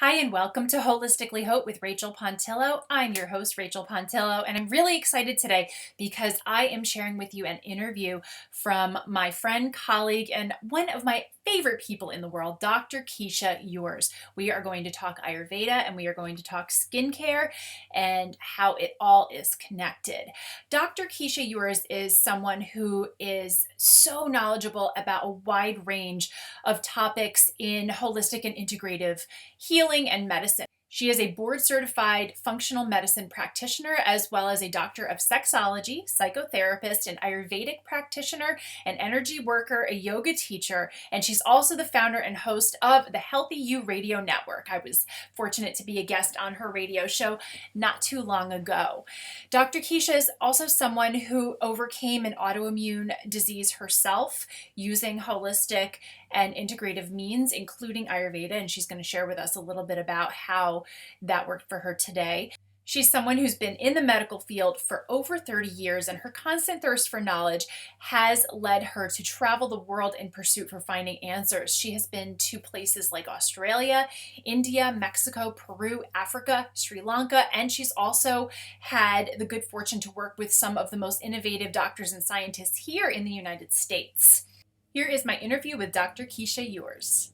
Hi, and welcome to Holistically Haute with Rachael Pontillo. I'm your host, Rachael Pontillo, and I'm really excited today because I am sharing with you an interview from my friend, colleague, and one of my favorite people in the world, Dr. Keesha Ewers. We are going to talk Ayurveda and we are going to talk skincare and how it all is connected. Dr. Keesha Ewers is someone who is so knowledgeable about a wide range of topics in holistic and integrative healing and medicine. She is a board certified functional medicine practitioner, as well as a doctor of sexology, psychotherapist, an Ayurvedic practitioner, an energy worker, a yoga teacher, and she's also the founder and host of the Healthy You Radio Network. I was fortunate to be a guest on her radio show not too long ago. Dr. Keesha is also someone who overcame an autoimmune disease herself using holistic and integrative means, including Ayurveda, and she's going to share with us a little bit about how that worked for her today. She's someone who's been in the medical field for over 30 years, and her constant thirst for knowledge has led her to travel the world in pursuit for finding answers. She has been to places like Australia, India, Mexico, Peru, Africa, Sri Lanka, and she's also had the good fortune to work with some of the most innovative doctors and scientists here in the United States. Here is my interview with Dr. Keesha Ewers.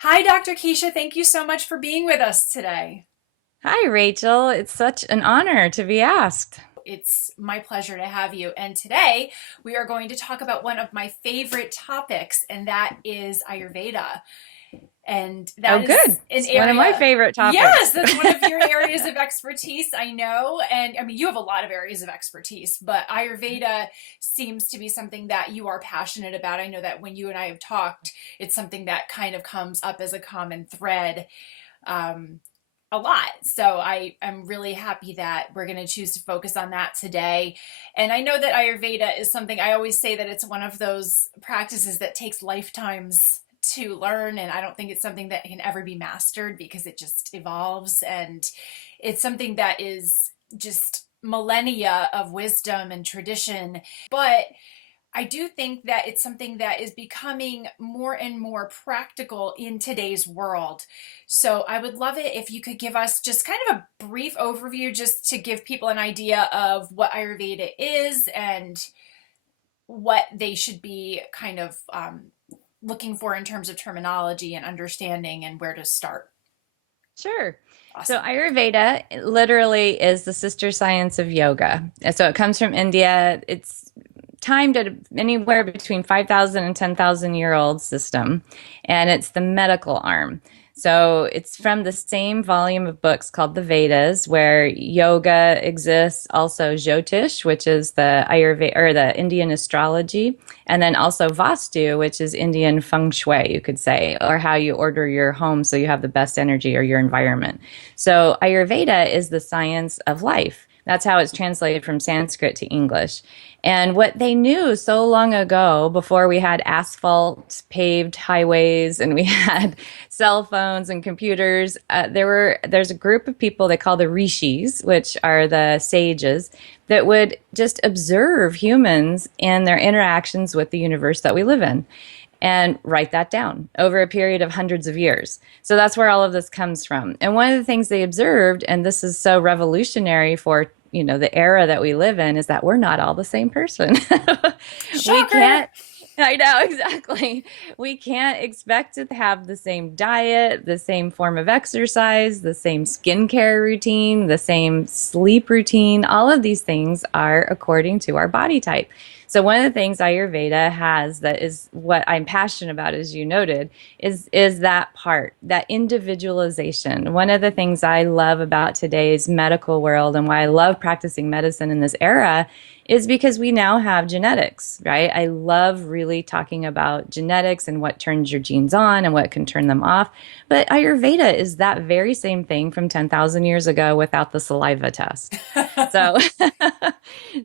Hi, Dr. Keesha. Thank you so much for being with us today. Hi, Rachel. It's such an honor to be asked. It's my pleasure to have you. And today we are going to talk about one of my favorite topics, and that is Ayurveda. And that is good. an It's area. one of my favorite topics. Yes, that's one of your areas of expertise, I know. And I mean, you have a lot of areas of expertise, but Ayurveda seems to be something that you are passionate about. I know that when you and I have talked, it's something that kind of comes up as a common thread a lot. So I am really happy that we're going to choose to focus on that today. And I know that Ayurveda is something, I always say that it's one of those practices that takes lifetimes to learn, and I don't think it's something that can ever be mastered because it just evolves, and it's something that is just millennia of wisdom and tradition. But I do think that it's something that is becoming more and more practical in today's world. So I would love it if you could give us just kind of a brief overview, just to give people an idea of what Ayurveda is and what they should be kind of looking for in terms of terminology and understanding and where to start. Sure. So Awesome. Ayurveda literally is the sister science of yoga. And so it comes from India. It's timed at anywhere between 5,000 and 10,000-year-old system, and it's the medical arm. So it's from the same volume of books called the Vedas, where yoga exists, also Jyotish, which is the Ayurveda or the Indian astrology, and then also Vastu, which is Indian feng shui, you could say, or how you order your home so you have the best energy or your environment. So Ayurveda is the science of life. That's how it's translated from Sanskrit to English. And what they knew so long ago, before we had asphalt paved highways and we had cell phones and computers, there's a group of people they call the rishis, which are the sages, that would just observe humans and their interactions with the universe that we live in and write that down over a period of hundreds of years. So that's where all of this comes from. And one of the things they observed, and this is so revolutionary for the era that we live in, is that we're not all the same person. We Shocker. can't, I know, exactly. We can't expect to have the same diet, the same form of exercise, the same skincare routine, the same sleep routine. All of these things are according to our body type. So one of the things Ayurveda has that is what I'm passionate about, as you noted, is that part, that individualization. One of the things I love about today's medical world and why I love practicing medicine in this era is because we now have genetics, right? I love really talking about genetics and what turns your genes on and what can turn them off. But Ayurveda is that very same thing from 10,000 years ago without the saliva test. So,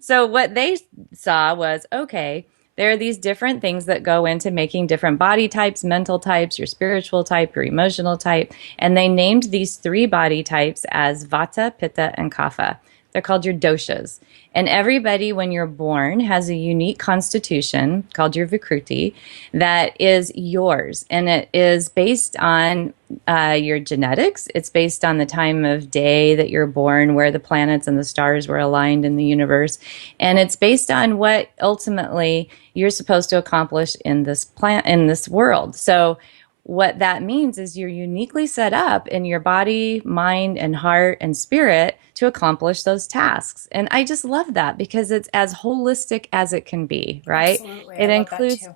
so what they saw was, okay, there are these different things that go into making different body types, mental types, your spiritual type, your emotional type. And they named these three body types as vata, pitta, and kapha. They're called your doshas. And everybody, when you're born, has a unique constitution called your Vikruti that is yours. And it is based on your genetics. It's based on the time of day that you're born, where the planets and the stars were aligned in the universe. And it's based on what ultimately you're supposed to accomplish in this world. So what that means is you're uniquely set up in your body, mind, and heart and spirit to accomplish those tasks. And I just love that because it's as holistic as it can be, right? Absolutely. I It love that includes too.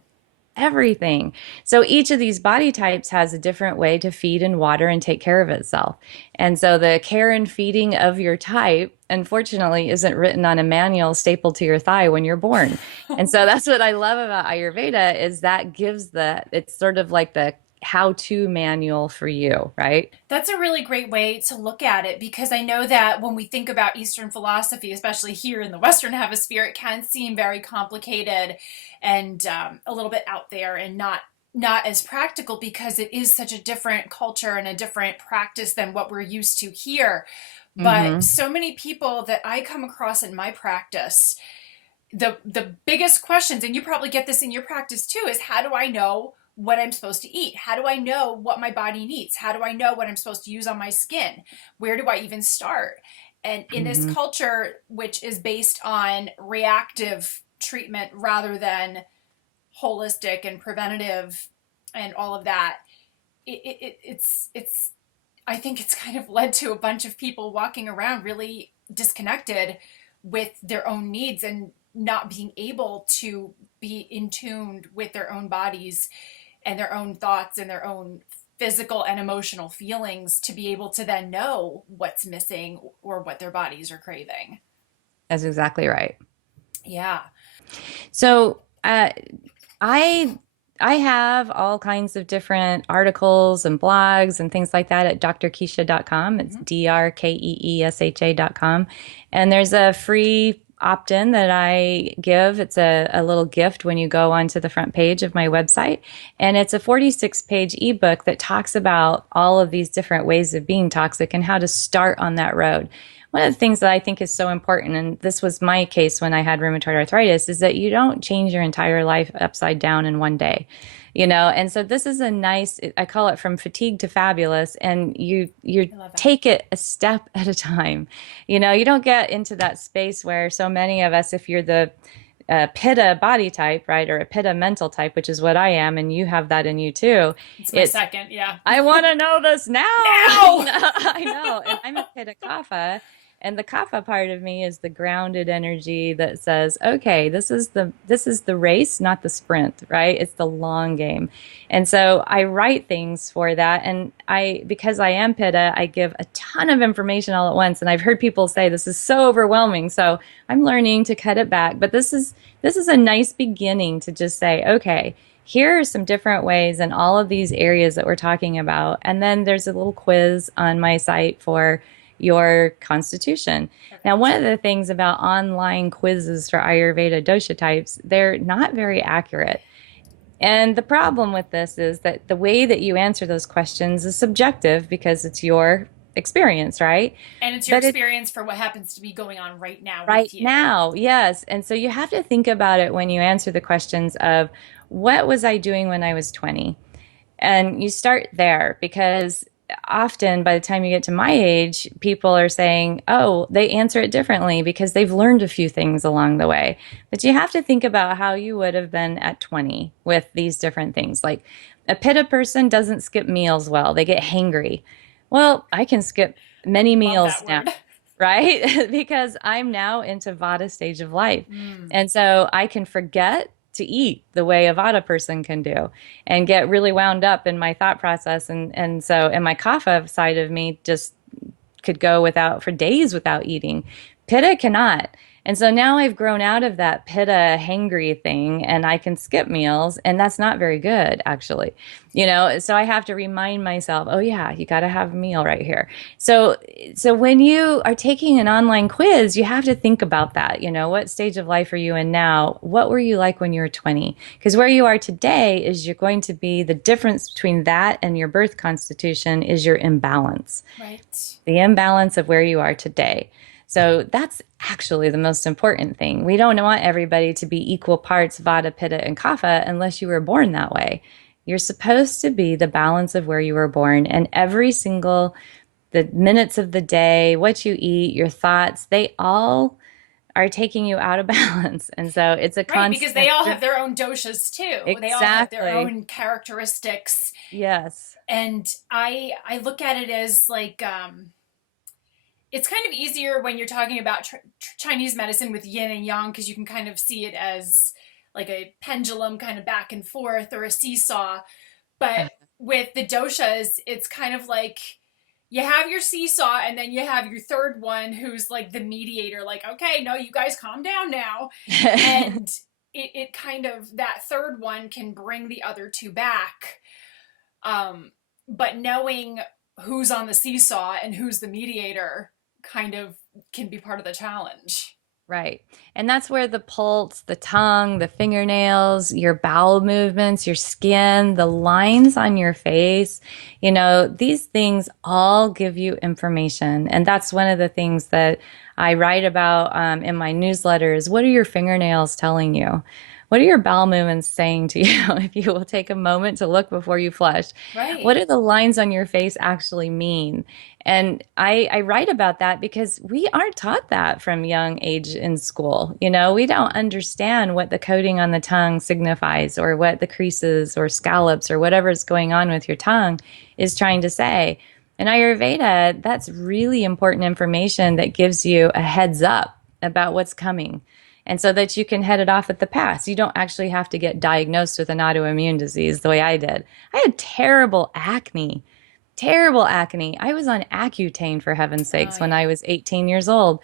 everything. So each of these body types has a different way to feed and water and take care of itself. And so the care and feeding of your type, unfortunately, isn't written on a manual stapled to your thigh when you're born. And so that's what I love about Ayurveda is that it's sort of like the how-to manual for you, right? That's a really great way to look at it because I know that when we think about Eastern philosophy, especially here in the Western Hemisphere, it can seem very complicated and a little bit out there and not as practical because it is such a different culture and a different practice than what we're used to here. But Mm-hmm. so many people that I come across in my practice, the biggest questions, and you probably get this in your practice too, is how do I know what I'm supposed to eat? How do I know what my body needs? How do I know what I'm supposed to use on my skin? Where do I even start? And in this Mm-hmm. culture, which is based on reactive treatment rather than holistic and preventative and all of that, it's I think it's kind of led to a bunch of people walking around really disconnected with their own needs and not being able to be in tune with their own bodies and their own thoughts and their own physical and emotional feelings to be able to then know what's missing or what their bodies are craving. That's exactly right. Yeah. So, I I have all kinds of different articles and blogs and things like that at drkeesha.com. It's Mm-hmm. drkeesha.com. And there's a free opt-in that I give. It's a little gift when you go onto the front page of my website. And it's a 46-page ebook that talks about all of these different ways of being toxic and how to start on that road. One of the things that I think is so important, and this was my case when I had rheumatoid arthritis, is that you don't change your entire life upside down in one day, And so this is a nice, I call it from fatigue to fabulous, and you I love that. take it a step at a time. You don't get into that space where so many of us, if you're the pitta body type, right, or a pitta mental type, which is what I am, and you have that in you too. It's my It's second. Yeah. I want to know this now. Now. I know. And I'm a pitta kapha. And the kapha part of me is the grounded energy that says, okay, this is the race, not the sprint, right? It's the long game. And so I write things for that. And because I am pitta, I give a ton of information all at once. And I've heard people say this is so overwhelming. So I'm learning to cut it back. But this is a nice beginning to just say, okay, here are some different ways in all of these areas that we're talking about. And then there's a little quiz on my site for your constitution. Now, one of the things about online quizzes for Ayurveda dosha types, they're not very accurate. And the problem with this is that the way that you answer those questions is subjective because it's your experience, right? And it's your But it experience for what happens to be going on right now right with you. now, yes. And so you have to think about it when you answer the questions of what was I doing when I was 20? And you start there because often by the time you get to my age, people are saying, oh, they answer it differently because they've learned a few things along the way. But you have to think about how you would have been at 20 with these different things. Like a pitta person doesn't skip meals well, they get hangry. Well, I can skip many Love meals that now, word. right? Because I'm now into Vada stage of life. Mm. And so I can forget to eat the way a Vada person can do and get really wound up in my thought process. And my kapha side of me just could go without for days without eating. Pitta cannot. And so now I've grown out of that pitta hangry thing and I can skip meals and that's not very good actually. So I have to remind myself, oh yeah, you got to have a meal right here. So when you are taking an online quiz, you have to think about that. What stage of life are you in now? What were you like when you were 20? Because where you are today is you're going to be the difference between that and your birth constitution is your imbalance, Right. the imbalance of where you are today. So that's actually the most important thing. We don't want everybody to be equal parts Vata, Pitta, and Kapha unless you were born that way. You're supposed to be the balance of where you were born, and every single the minutes of the day, what you eat, your thoughts, they all are taking you out of balance. And so it's a Right, because they constant. all have their own doshas too. They all have their Exactly. own characteristics. Yes. And I look at it as like it's kind of easier when you're talking about Chinese medicine with yin and yang because you can kind of see it as like a pendulum kind of back and forth or a seesaw. But with the doshas, it's kind of like you have your seesaw and then you have your third one who's like the mediator, like, okay, no, you guys calm down now. And it kind of, that third one can bring the other two back. But knowing who's on the seesaw and who's the mediator kind of can be part of the challenge. Right. And that's where the pulse, the tongue, the fingernails, your bowel movements, your skin, the lines on your face, these things all give you information. And that's one of the things that I write about in my newsletters. What are your fingernails telling you? What are your bowel movements saying to you? If you will take a moment to look before you flush, what Right. do the lines on your face actually mean? And I write about that because we aren't taught that from young age in school. We don't understand what the coating on the tongue signifies or what the creases or scallops or whatever's going on with your tongue is trying to say. In Ayurveda, that's really important information that gives you a heads up about what's coming. And so that you can head it off at the pass. You don't actually have to get diagnosed with an autoimmune disease the way I did. I had terrible acne. Terrible acne. I was on Accutane for heaven's Oh, sakes when I yeah. was 18 years old.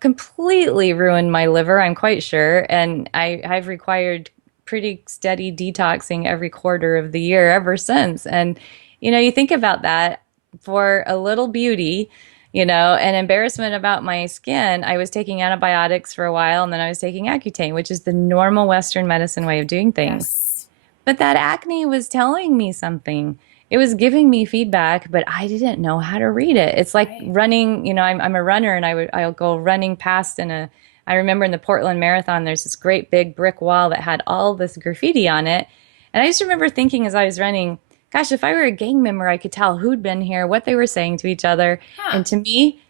Completely ruined my liver, I'm quite sure. And I've required pretty steady detoxing every quarter of the year ever since. And, you think about that for a little beauty, an embarrassment about my skin. I was taking antibiotics for a while and then I was taking Accutane, which is the normal Western medicine way of doing things. Yes. But that acne was telling me something. It was giving me feedback, but I didn't know how to read it. It's like Right. running, I'm a runner and I'll go running past I remember in the Portland Marathon, there's this great big brick wall that had all this graffiti on it. And I just remember thinking as I was running, gosh, if I were a gang member, I could tell who'd been here, what they were saying to each other. Huh. And to me,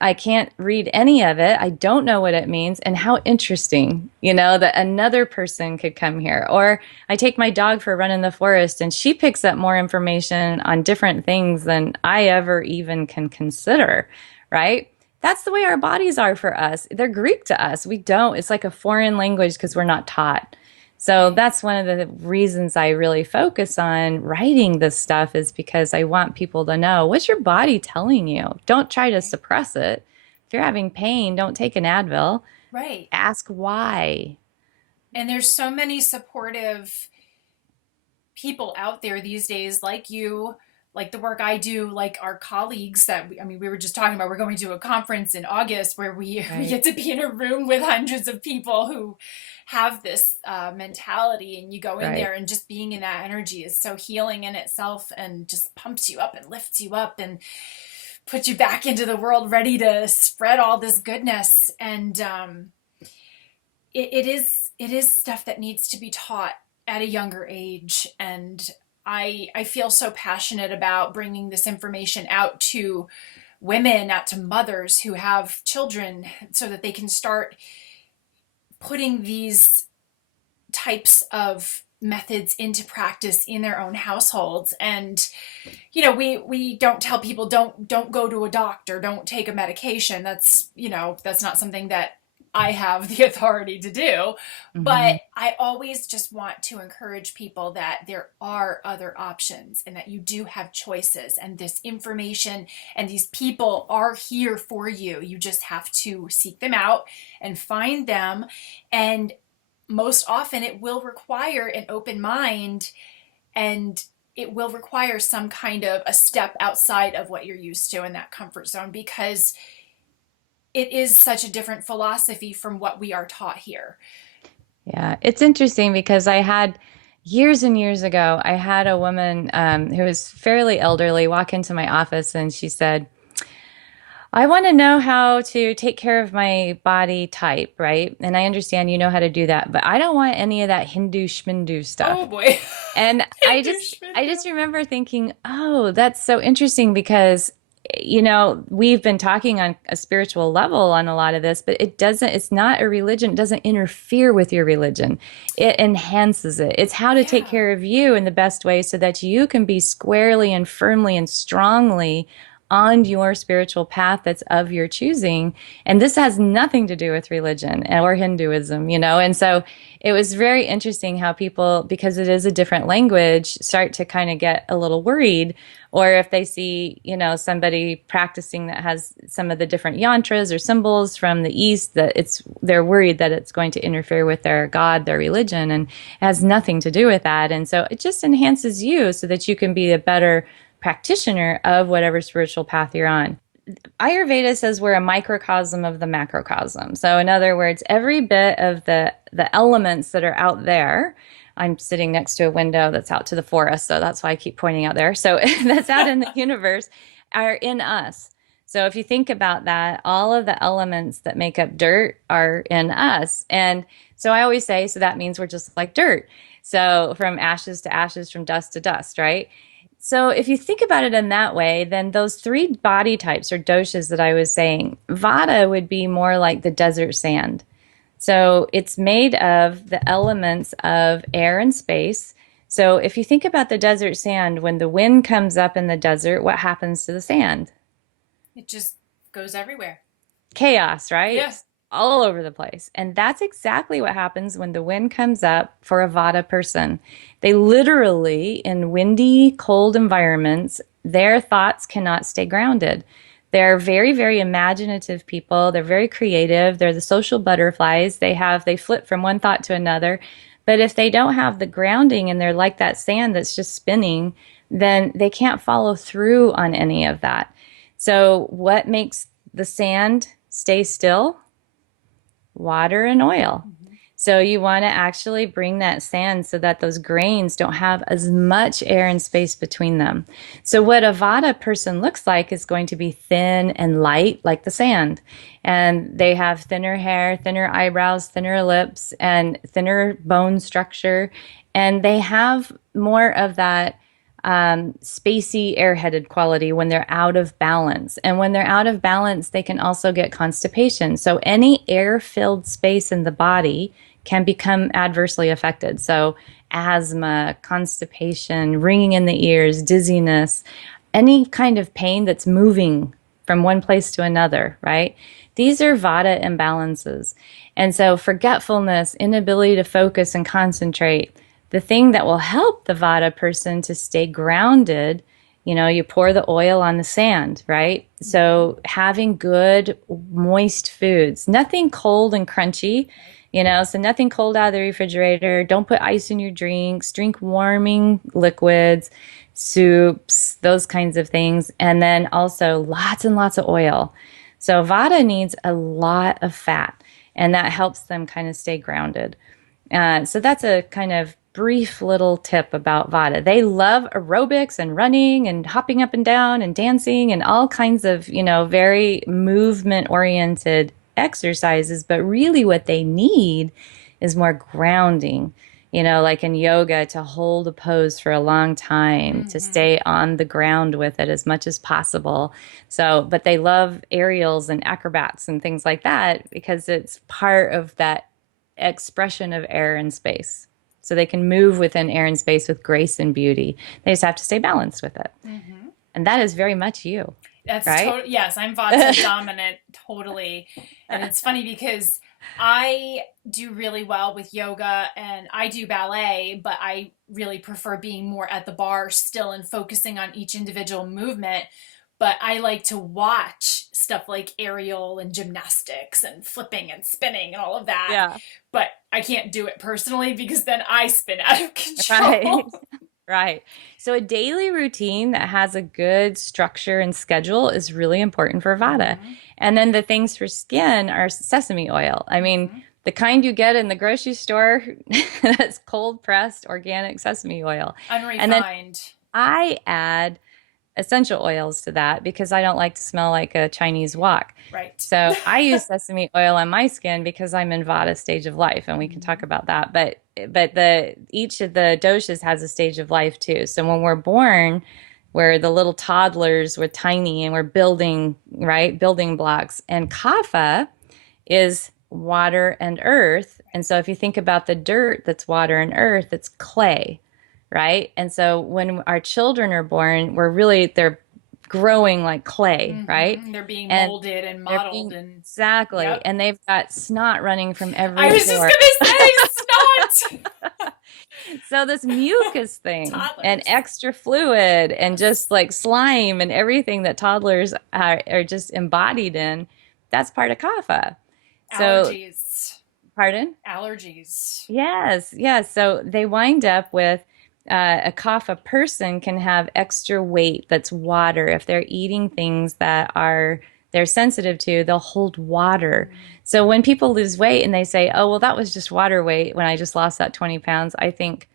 I can't read any of it. I don't know what it means. And how interesting, that another person could come here. Or I take my dog for a run in the forest and she picks up more information on different things than I ever even can consider, right? That's the way our bodies are for us. They're Greek to us. We don't, it's like a foreign language because we're not taught. So Right. that's one of the reasons I really focus on writing this stuff is because I want people to know what's your body telling you. Don't try to Right. suppress it. If you're having pain, don't take an Advil. Right. Ask why. And there's so many supportive people out there these days, like you, like the work I do, like our colleagues that I mean, we were just talking about. We're going to a conference in August where we Right. get to be in a room with hundreds of people who have this mentality, and you go in Right. there, and just being in that energy is so healing in itself, and just pumps you up and lifts you up and puts you back into the world, ready to spread all this goodness. And it is stuff that needs to be taught at a younger age. And I feel so passionate about bringing this information out to women, out to mothers who have children, so that they can start putting these types of methods into practice in their own households. And we don't tell people, don't go to a doctor, don't take a medication. That's not something that I have the authority to do. But Hmm. I always just want to encourage people that there are other options, and that you do have choices, and this information and these people are here for you. You just have to seek them out and find them. And most often it will require an open mind, and it will require some kind of a step outside of what you're used to in that comfort zone, because it is such a different philosophy from what we are taught here. Yeah, it's interesting because I had years and years ago, I had a woman who was fairly elderly walk into my office and she said, I want to know how to take care of my body type, right? And I understand you know how to do that, but I don't want any of that Hindu schmindu Oh stuff. boy. And Hindu I Schmindu. just remember thinking, oh, that's so interesting because, we've been talking on a spiritual level on a lot of this, but it's not a religion. It doesn't interfere with your religion. It enhances it. It's how to take Yeah. care of you in the best way so that you can be squarely and firmly and strongly on your spiritual path that's of your choosing. And this has nothing to do with religion or Hinduism. And so it was very interesting how people, because it is a different language, start to kind of get a little worried. Or if they see, somebody practicing that has some of the different yantras or symbols from the East, they're worried that it's going to interfere with their God, their religion, and it has nothing to do with that. And so it just enhances you so that you can be a better practitioner of whatever spiritual path you're on. Ayurveda says we're a microcosm of the macrocosm. So in other words, every bit of the elements that are out there, I'm sitting next to a window that's out to the forest, so that's why I keep pointing out there. So that's out in the universe are in us. So if you think about that, all of the elements that make up dirt are in us. And so I always say, so that means we're just like dirt. So from ashes to ashes, from dust to dust, right? So if you think about it in that way, then those three body types or doshas that I was saying, vata would be more like the desert sand. So it's made of the elements of air and space. So if you think about the desert sand, when the wind comes up in the desert, what happens to the sand? It just goes everywhere. Chaos, right? Yeah. All over the place. And that's exactly what happens when the wind comes up for a Vata person. They literally, in windy, cold environments, their thoughts cannot stay grounded. They're very, very imaginative people. They're very creative. They're the social butterflies. They flip from one thought to another. But if they don't have the grounding and they're like that sand that's just spinning, then they can't follow through on any of that. So, what makes the sand stay still? Water and oil. Mm-hmm. So you want to actually bring that sand so that those grains don't have as much air and space between them. So what a Vata person looks like is going to be thin and light like the sand. And they have thinner hair, thinner eyebrows, thinner lips, and thinner bone structure. And they have more of that spacey, airheaded quality when they're out of balance. And when they're out of balance, they can also get constipation. So any air filled space in the body can become adversely affected. So asthma, constipation, ringing in the ears, dizziness, any kind of pain that's moving from one place to another, right? These are vata imbalances. And so forgetfulness, inability to focus and concentrate, the thing that will help the Vata person to stay grounded, you pour the oil on the sand, right? So having good, moist foods, nothing cold and crunchy, so nothing cold out of the refrigerator. Don't put ice in your drinks, drink warming liquids, soups, those kinds of things. And then also lots and lots of oil. So Vata needs a lot of fat, and that helps them kind of stay grounded. So that's a kind of brief little tip about Vata. They love aerobics and running and hopping up and down and dancing and all kinds of, very movement oriented exercises. But really, what they need is more grounding, like in yoga, to hold a pose for a long time, to Mm-hmm. stay on the ground with it as much as possible. So, but they love aerials and acrobats and things like that because it's part of that expression of air and space. So they can move within air and space with grace and beauty. They just have to stay balanced with it. Mm-hmm. And that is very much you, That's right? total. Yes, I'm Vata dominant, totally. And it's funny because I do really well with yoga and I do ballet, but I really prefer being more at the bar still and focusing on each individual movement. But I like to watch stuff like aerial and gymnastics and flipping and spinning and all of that. Yeah. But I can't do it personally because then I spin out of Right. control. Right. So a daily routine that has a good structure and schedule is really important for Vata. Mm-hmm. And then the things for skin are sesame oil. I mean, Mm-hmm. the kind you get in the grocery store that's cold pressed organic sesame oil. And then Unrefined. I add essential oils to that because I don't like to smell like a Chinese wok. Right. So I use sesame oil on my skin because I'm in Vata stage of life, and we can talk Mhm. about that. But the each of the doshas has a stage of life too. So when we're born, we're the little toddlers, we're tiny, and we're building, right? Building blocks. And kapha is water and earth. And so if you think about the dirt that's water and earth, it's clay, right? And so when our children are born, they're growing like clay, right? They're being And molded and they're modeled being and exactly, yep. and they've got snot running from I every was just pore. gonna say snot. So this mucus thing and Toddlers. extra fluid and just Yes. like slime and everything that toddlers are just embodied in, that's part of kapha. So, Allergies. pardon? Allergies. Yes, yes. So they wind up with a kapha person can have extra weight that's water. If they're eating things that are they're sensitive to, they'll hold water. So when people lose weight and they say, "Oh, well, that was just water weight when I just lost that 20 pounds," I think,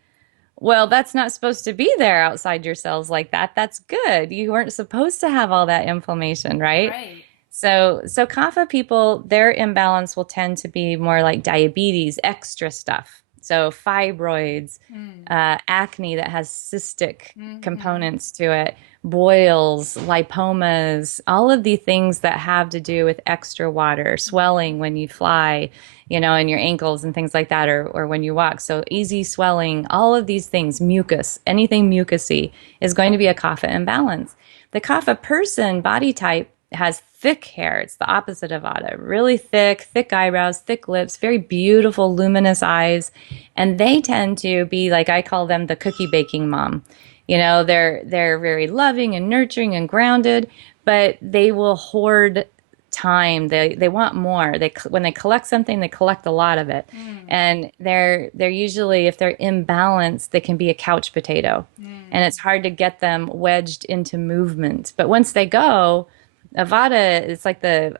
well, that's not supposed to be there outside your cells like that. That's good. You weren't supposed to have all that inflammation, right? Right. So kapha people, their imbalance will tend to be more like diabetes, extra stuff. So fibroids, Mm. acne that has cystic Mm-hmm. components to it, boils, lipomas, all of the things that have to do with extra water, swelling when you fly, in your ankles and things like that, or when you walk. So easy swelling, all of these things, mucus, anything mucusy is going to be a kapha imbalance. The kapha person body type has thick hair. It's the opposite of Vada. Really thick eyebrows, thick lips, very beautiful, luminous eyes. And they tend to be like I call them the cookie baking mom. They're very loving and nurturing and grounded, but they will hoard time. They want more. When they collect something, they collect a lot of it. Mm. And they're usually, if they're imbalanced, they can be a couch potato. And Mm. it's hard to get them wedged into movement. But once they go, Avada is like the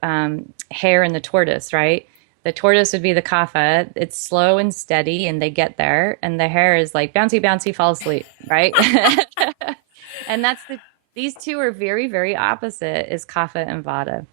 hare and the tortoise, right? The tortoise would be the kapha. It's slow and steady, and they get there. And the hare is like bouncy, bouncy, fall asleep, right? And these two are very, very opposite is kapha and vada.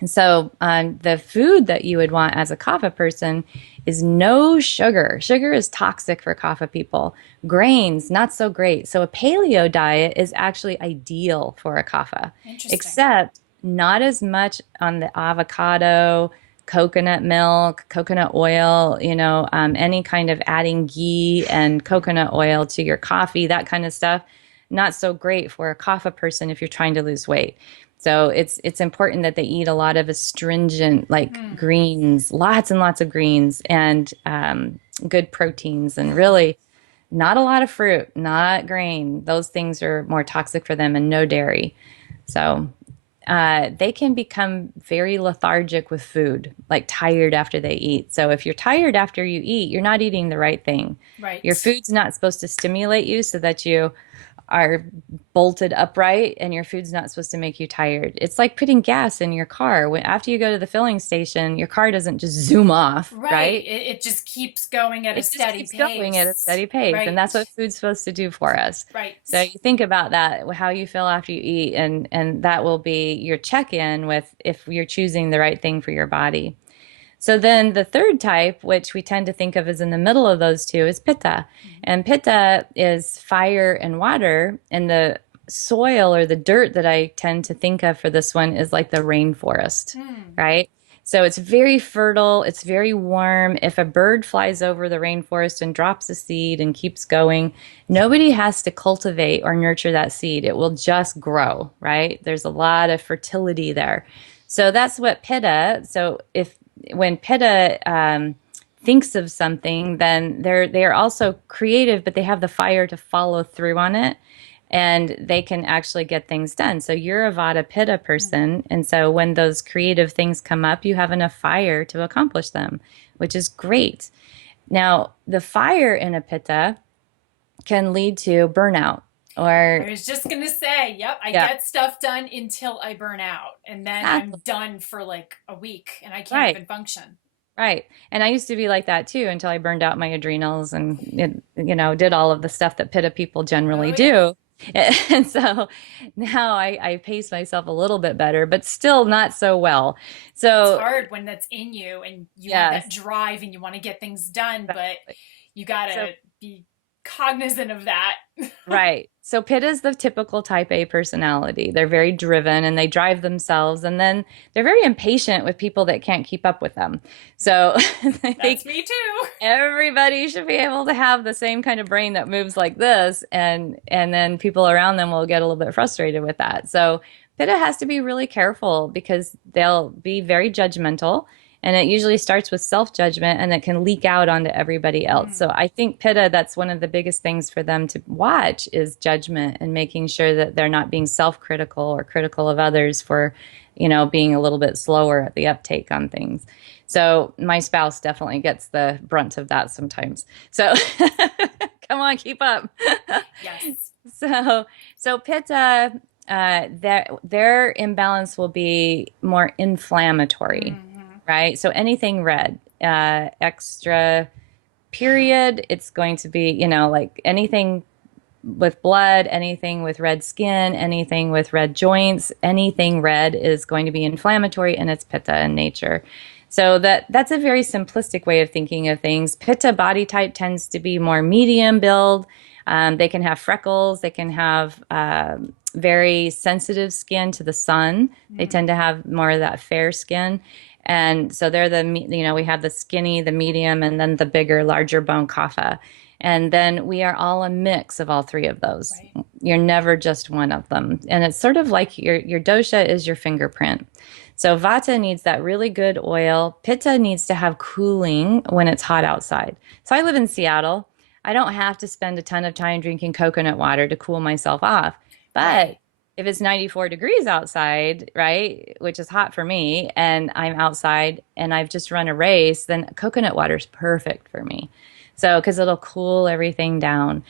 And so the food that you would want as a kapha person is no sugar. Sugar is toxic for kapha people. Grains, not so great. So a paleo diet is actually ideal for a kapha, Interesting. except not as much on the avocado, coconut milk, coconut oil, any kind of adding ghee and coconut oil to your coffee, that kind of stuff. Not so great for a kapha person if you're trying to lose weight. So it's important that they eat a lot of astringent, like Hmm. greens, lots and lots of greens, and good proteins, and really not a lot of fruit, not grain. Those things are more toxic for them, and no dairy. So they can become very lethargic with food, like tired after they eat. So if you're tired after you eat, you're not eating the right thing. Your Right. food's not supposed to stimulate you so that you are bolted upright, and your food's not supposed to make you tired. It's like putting gas in your car. After you go to the filling station, your car doesn't just zoom off, Right. right? It just keeps going at a It just steady keeps going at a pace. steady pace. And Right. that's what food's supposed to do for us. So Right. you think about that, how you feel after you eat, and that will be your check-in with if you're choosing the right thing for your body. So then the third type, which we tend to think of as in the middle of those two, is pitta. And pitta is fire and water. And the soil or the dirt that I tend to think of for this one is like the rainforest, Hmm. right? So it's very fertile, it's very warm. If a bird flies over the rainforest and drops a seed and keeps going, nobody has to cultivate or nurture that seed. It will just grow, right? There's a lot of fertility there. So that's what pitta. So if when pitta thinks of something, then they are also creative, but they have the fire to follow through on it, and they can actually get things done. So you're a Vata Pitta person, and so when those creative things come up, you have enough fire to accomplish them, which is great. Now, the fire in a Pitta can lead to burnout, or I was just gonna say, yep, I yeah, get stuff done until I burn out, and then I'm exactly. done for like a week, and I can't Right. even function. Right. And I used to be like that too until I burned out my adrenals and did all of the stuff that Pitta people generally Oh yeah. do. And so now I pace myself a little bit better, but still not so well. It's So, hard when that's in you and you have that yes, drive and you want to get things done, but exactly. you got So to be cognizant of that. right. So Pitta is the typical type A personality. They're very driven and they drive themselves. And then they're very impatient with people that can't keep up with them. So I That's think me too. everybody should be able to have the same kind of brain that moves like this. And then people around them will get a little bit frustrated with that. So Pitta has to be really careful because they'll be very judgmental. And it usually starts with self-judgment and it can leak out onto everybody else. Mm, So I think Pitta, that's one of the biggest things for them to watch is judgment and making sure that they're not being self-critical or critical of others for, being a little bit slower at the uptake on things. So my spouse definitely gets the brunt of that sometimes. So come on, keep up. yes. So so Pitta, their imbalance will be more inflammatory, Hmm. right? So anything red, extra period, it's going to be, like anything with blood, anything with red skin, anything with red joints, anything red is going to be inflammatory and it's pitta in nature. So that's a very simplistic way of thinking of things. Pitta body type tends to be more medium build. They can have freckles. They can have very sensitive skin to the sun. They Mm, tend to have more of that fair skin. And so they're we have the skinny, the medium, and then the bigger, larger bone kapha. And then we are all a mix of all three of those. right. You're never just one of them. And it's sort of like your dosha is your fingerprint. So vata needs that really good oil. Pitta needs to have cooling when it's hot outside. So I live in Seattle. I don't have to spend a ton of time drinking coconut water to cool myself off. But Right. if it's 94 degrees outside, right, which is hot for me, and I'm outside and I've just run a race, then coconut water is perfect for me. So, because it'll cool everything down.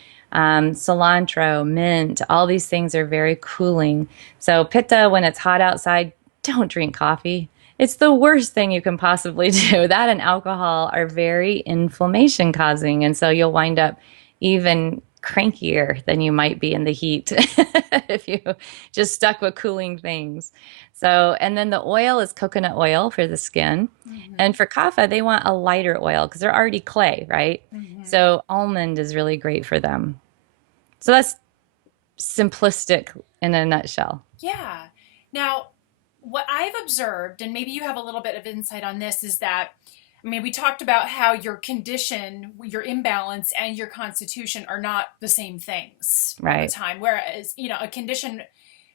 Cilantro, mint, all these things are very cooling. So, pitta, when it's hot outside, don't drink coffee. It's the worst thing you can possibly do. That and alcohol are very inflammation causing. And so you'll wind up even crankier than you might be in the heat if you just stuck with cooling things. So, and then the oil is coconut oil for the skin. Hmm. And for kapha, they want a lighter oil because they're already clay, right? Hmm. So almond is really great for them. So that's simplistic in a nutshell. Yeah. Now, what I've observed, and maybe you have a little bit of insight on this, is that, I mean, we talked about how your condition, your imbalance, and your constitution are not the same things all the Right. time. Whereas, a condition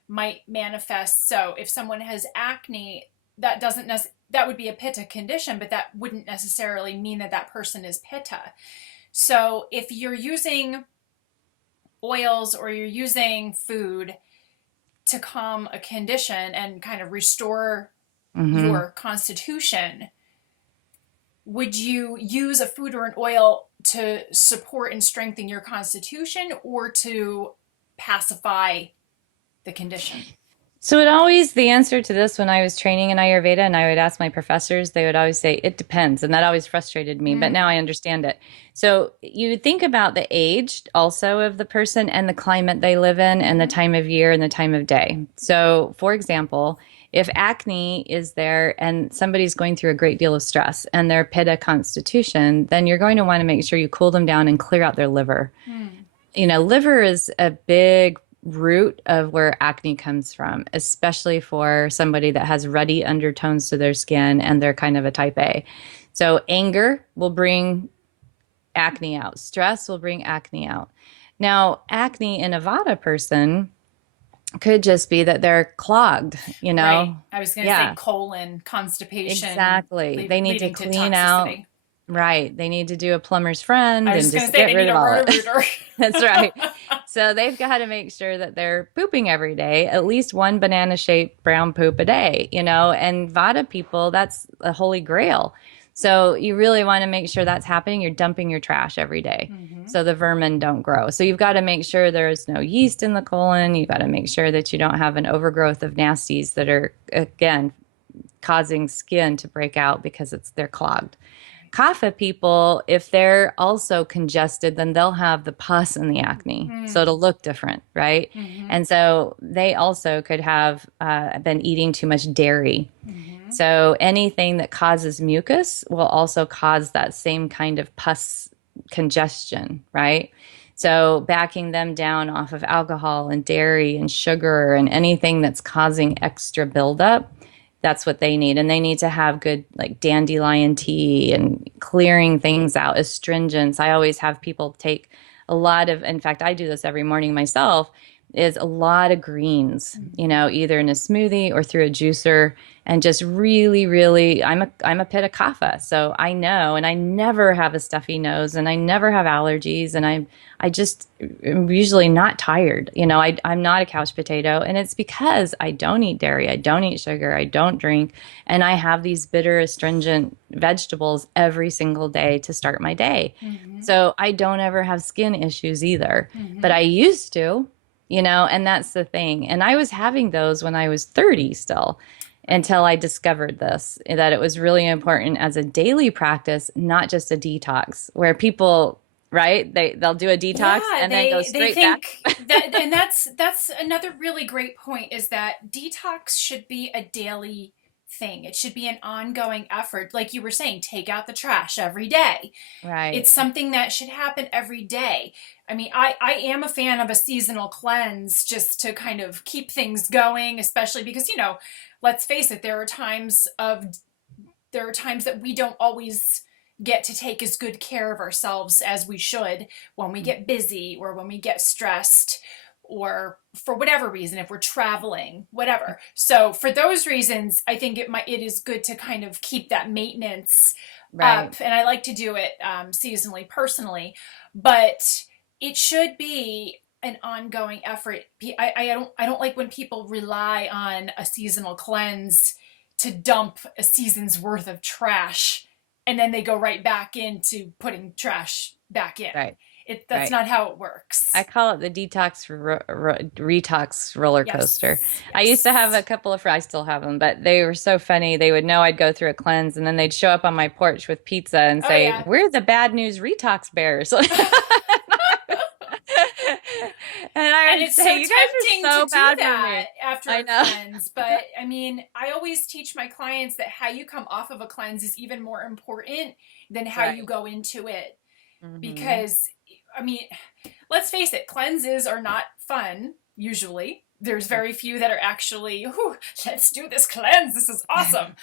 might manifest. So if someone has acne, that would be a pitta condition, but that wouldn't necessarily mean that that person is pitta. So if you're using oils or you're using food to calm a condition and kind of restore Hmm. your constitution, would you use a food or an oil to support and strengthen your constitution or to pacify the condition? So the answer to this when I was training in Ayurveda and I would ask my professors, they would always say, it depends. And that always frustrated me, but now Mm, I understand it. So you think about the age also of the person and the climate they live in and the mm-hmm. time of year and the time of day. So for example, if acne is there and somebody's going through a great deal of stress and their pitta constitution, then you're going to want to make sure you cool them down and clear out their liver. Mm, Liver is a big root of where acne comes from, especially for somebody that has ruddy undertones to their skin and they're kind of a type A. So anger will bring acne out. Stress will bring acne out. Now, acne in a Vata person could just be that they're clogged, you right. know? I was going to say Yeah, colon, constipation exactly. They need to leading to clean out. toxicity. Right. They need to do a plumber's I friend was and just going to just say get they rid need of a all roto it. rooter. That's right. So they've got to make sure that they're pooping every day, at least one banana shaped brown poop a day, and Vata people, that's a holy grail. So you really want to make sure that's happening. You're dumping your trash every day Hmm. so the vermin don't grow. So you've got to make sure there's no yeast in the colon. You've got to make sure that you don't have an overgrowth of nasties that are, again, causing skin to break out because they're clogged. Kapha people, if they're also congested, then they'll have the pus and the acne. So Mm-hmm. it'll look different, right? Mm-hmm. And so they also could have been eating too much dairy. Mm-hmm. So anything that causes mucus will also cause that same kind of pus congestion, right? So backing them down off of alcohol and dairy and sugar and anything that's causing extra buildup, that's what they need. And they need to have good like dandelion tea and clearing things out, astringents. I always have people take a lot of, in fact, I do this every morning myself, is a lot of greens, either in a smoothie or through a juicer, and just really, really, I'm a pitta kapha, so I know, and I never have a stuffy nose, and I never have allergies, and I just am usually not tired. I'm not a couch potato, and it's because I don't eat dairy, I don't eat sugar, I don't drink, and I have these bitter, astringent vegetables every single day to start my day. Mm-hmm. So I don't ever have skin issues either, but Mm-hmm. I used to. And that's the thing. And I was having those when I was 30 still Right. until I discovered this, that it was really important as a daily practice, not just a detox, where people, right, they'll do a detox Yeah, and then go they straight back. think that, and that's another really great point, is that detox should be a daily thing. It should be an ongoing effort. Like you were saying, take out the trash every day. Right, It's something that should happen every day. I mean, I am a fan of a seasonal cleanse just to kind of keep things going, especially because, let's face it, there are times that we don't always get to take as good care of ourselves as we should when we get busy or when we get stressed or for whatever reason, if we're traveling, whatever. So for those reasons, I think it is good to kind of keep that maintenance right. up, and I like to do it seasonally personally, but it should be an ongoing effort. I don't like when people rely on a seasonal cleanse to dump a season's worth of trash and then they go right back into putting trash back in. Right, That's right. not how it I works. call it the retox roller coaster. Yes, I used to have yes. a couple of friends, I still have them, but they were so funny. They would know I'd go through a cleanse and then they'd show up on my porch with pizza and Oh say, yeah. "We're the bad news retox bears." And I And would it's so say, "You guys tempting are to so do bad for that me." after I a know. cleanse. But I mean, I always teach my clients that how you come off of a cleanse is even more important than how you Right. go into it. Hmm. Because, I mean, let's face it, cleanses are not fun, usually. There's very few that are actually, "Whew, let's do this cleanse. This is awesome."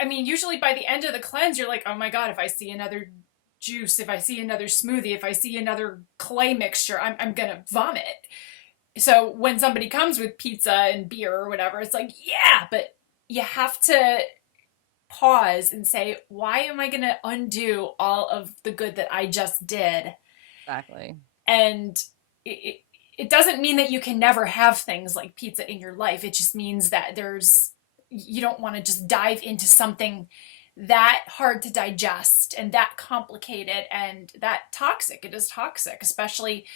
I mean, usually by the end of the cleanse, you're like, oh my God, if I see another juice, if I see another smoothie, if I see another clay mixture, I'm going to vomit. So when somebody comes with pizza and beer or whatever, it's like, yeah, but you have to pause and say, why am I going to undo all of the good that I just did? Exactly. And it, it doesn't mean that you can never have things like pizza in your life. It just means that you don't want to just dive into something that hard to digest and that complicated and that toxic. It is toxic, especially,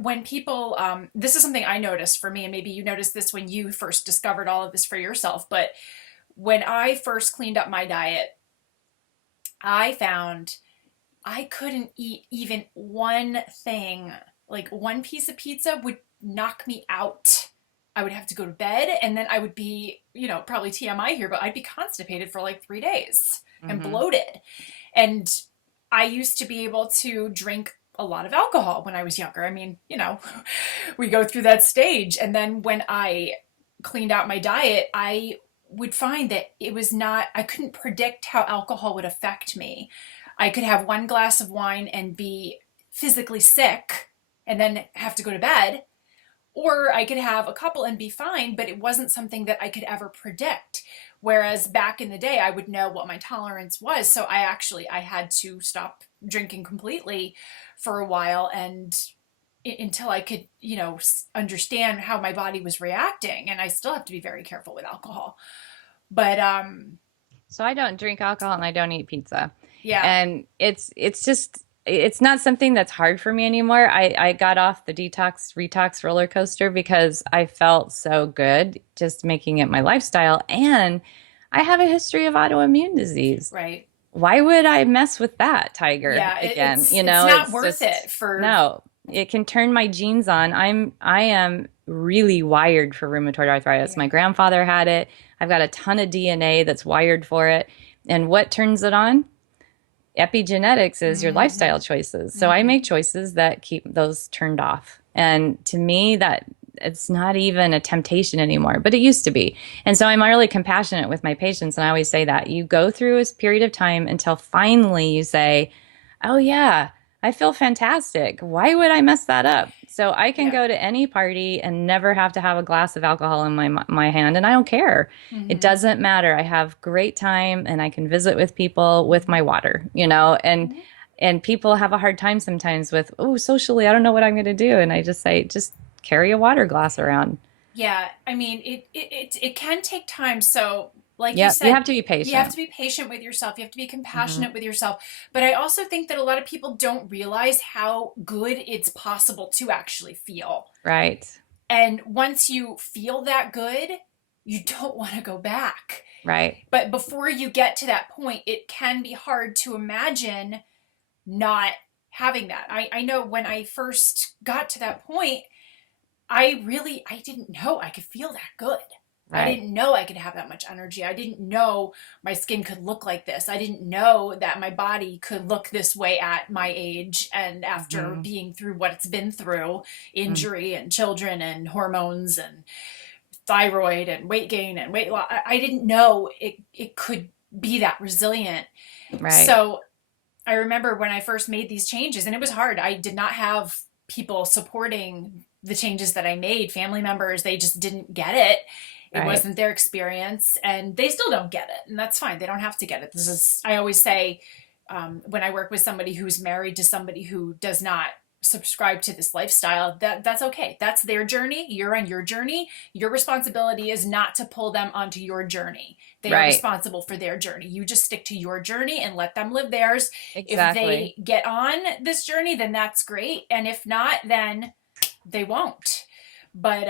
when people, this is something I noticed for me, and maybe you noticed this when you first discovered all of this for yourself, but when I first cleaned up my diet, I found I couldn't eat even one thing. Like one piece of pizza would knock me out. I would have to go to bed and then I would be, probably TMI here, but I'd be constipated for like 3 days and Hmm. bloated. And I used to be able to drink a lot of alcohol when I was younger. I mean, we go through that stage. And then when I cleaned out my diet, I would find that I couldn't predict how alcohol would affect me. I could have one glass of wine and be physically sick and then have to go to bed, or I could have a couple and be fine, but it wasn't something that I could ever predict. Whereas back in the day, I would know what my tolerance was. So I had to stop drinking completely for a while and until I could, understand how my body was reacting. And I still have to be very careful with alcohol. But So I don't drink alcohol and I don't eat pizza. yeah. And it's just it's not something that's hard for me anymore. I got off the retox roller coaster because I felt so good just making it my lifestyle. And I have a history of autoimmune disease. Right. why would I mess with that tiger Yeah, again? it's not It's worth just, it for. no, it can turn my genes on. I am really wired for rheumatoid arthritis. Yeah. My grandfather had it. I've got a ton of DNA that's wired for it. And what turns it on? Epigenetics is your Mm-hmm. lifestyle choices. So I Mm-hmm. make choices that keep those turned off. And to me, that it's not even a temptation anymore, but it used to be. And so I'm really compassionate with my patients. And I always say that you go through a period of time until finally you say, oh, yeah, I feel fantastic. Why would I mess that up? So I can Yeah. go to any party and never have to have a glass of alcohol in my hand, and I don't care. It Mm-hmm. doesn't matter. I have great time and I can visit with people with Mm-hmm. my water, and people have a hard time sometimes with, oh, socially, I don't know what I'm going to do. And I just say, just carry a water glass around. Yeah, I mean, it can take time. So, like you Yep. You said, have to be you have patient. to be patient with yourself. You have to be Hmm. compassionate with yourself. But I also think that a lot of people don't realize how good it's possible to actually feel. Right. And once you feel that good, you don't want to go back. Right. But before you get to that point, it can be hard to imagine not having that. I know when I first got to that point, I didn't know I could feel that good. I Right. didn't know I could have that much energy. I didn't know my skin could look like this. I didn't know that my body could look this way at my age and after Hmm. being through what it's been through, Hmm. injury and children and hormones and thyroid and weight gain and weight loss. I didn't know it could be that resilient. Right. So I remember when I first made these changes, and it was hard. I did not have people supporting the changes that I made. Family members, they just didn't get it. It Right. wasn't their experience, and they still don't get it. And that's fine. They don't have to get it. This is, I always say, when I work with somebody who's married to somebody who does not subscribe to this lifestyle, that's okay. That's their journey. You're on your journey. Your responsibility is not to pull them onto your journey. They are Right. responsible for their journey. You just stick to your journey and let them live theirs. If Exactly. they get on this journey, then that's great. And if not, then they won't. But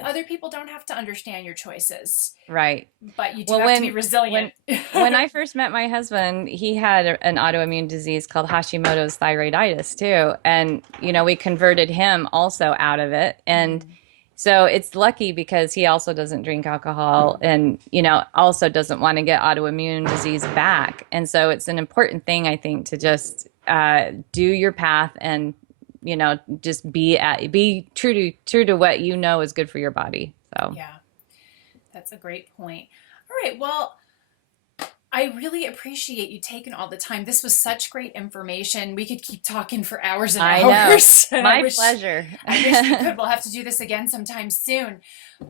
other people don't have to understand your choices, Right. but you do Well, have to be when resilient. when I first met my husband, he had an autoimmune disease called Hashimoto's thyroiditis too, and we converted him also out of it, and Mm, so it's lucky because he also doesn't drink alcohol and also doesn't want to get autoimmune disease back, and so it's an important thing I think to just do your path and just be true to what is good for your body. So. yeah, that's a great point. All right, well, I really appreciate you taking all the time. This was such great information. We could keep talking for hours and I know. hours. And My pleasure. I wish we could. We'll have to do this again sometime soon.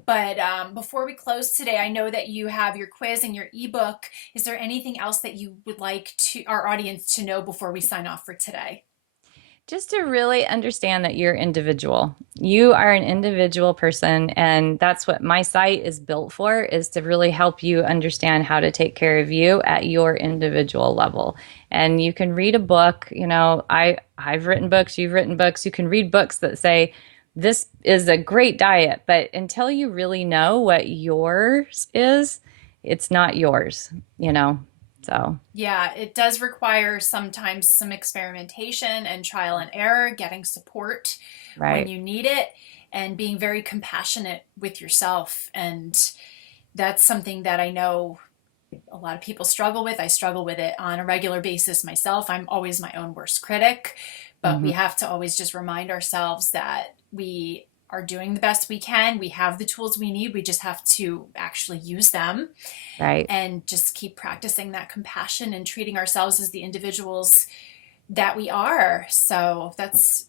But before we close today, I know that you have your quiz and your ebook. Is there anything else that you would like to our audience to know before we sign off for today? Just to really understand that you're individual. You are an individual person, and that's what my site is built for, is to really help you understand how to take care of you at your individual level. And you can read a book, I've written books, you've written books, you can read books that say this is a great diet, but until you really know what yours is, it's not yours, you know. So, Yeah, it does require sometimes some experimentation and trial and error, getting support when right. you need it, and being very compassionate with yourself. And that's something that I know a lot of people struggle with. I struggle with it on a regular basis myself. I'm always my own worst critic, but we Hmm. have to always just remind ourselves that we are doing the best we can. We have the tools we need. We just have to actually use them Right. and just keep practicing that compassion and treating ourselves as the individuals that we are. So that's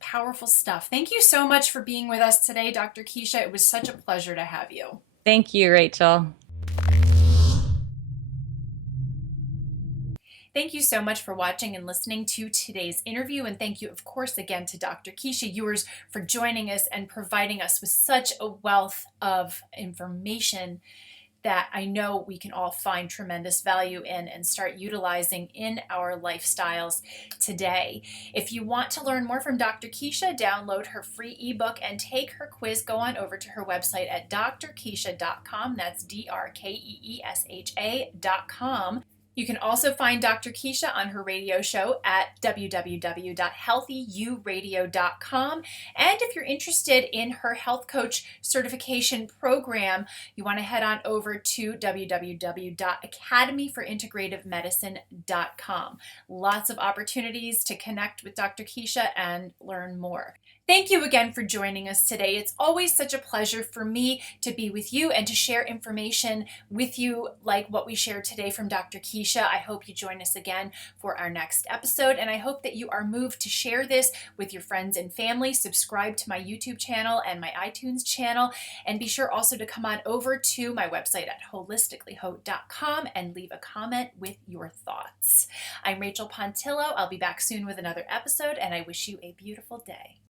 powerful stuff. Thank you so much for being with us today, Dr. Keesha. It was such a pleasure to have you. Thank you, Rachel. Thank you so much for watching and listening to today's interview. And thank you, of course, again to Dr. Keesha Ewers for joining us and providing us with such a wealth of information that I know we can all find tremendous value in and start utilizing in our lifestyles today. If you want to learn more from Dr. Keesha, download her free ebook and take her quiz. Go on over to her website at drkeesha.com. That's drkeesha.com. You can also find Dr. Keesha on her radio show at www.healthyyouradio.com. And if you're interested in her health coach certification program, you want to head on over to www.academyforintegrativemedicine.com. Lots of opportunities to connect with Dr. Keesha and learn more. Thank you again for joining us today. It's always such a pleasure for me to be with you and to share information with you like what we shared today from Dr. Keesha. I hope you join us again for our next episode, and I hope that you are moved to share this with your friends and family. Subscribe to my YouTube channel and my iTunes channel, and be sure also to come on over to my website at holisticallyhaute.com and leave a comment with your thoughts. I'm Rachael Pontillo. I'll be back soon with another episode, and I wish you a beautiful day.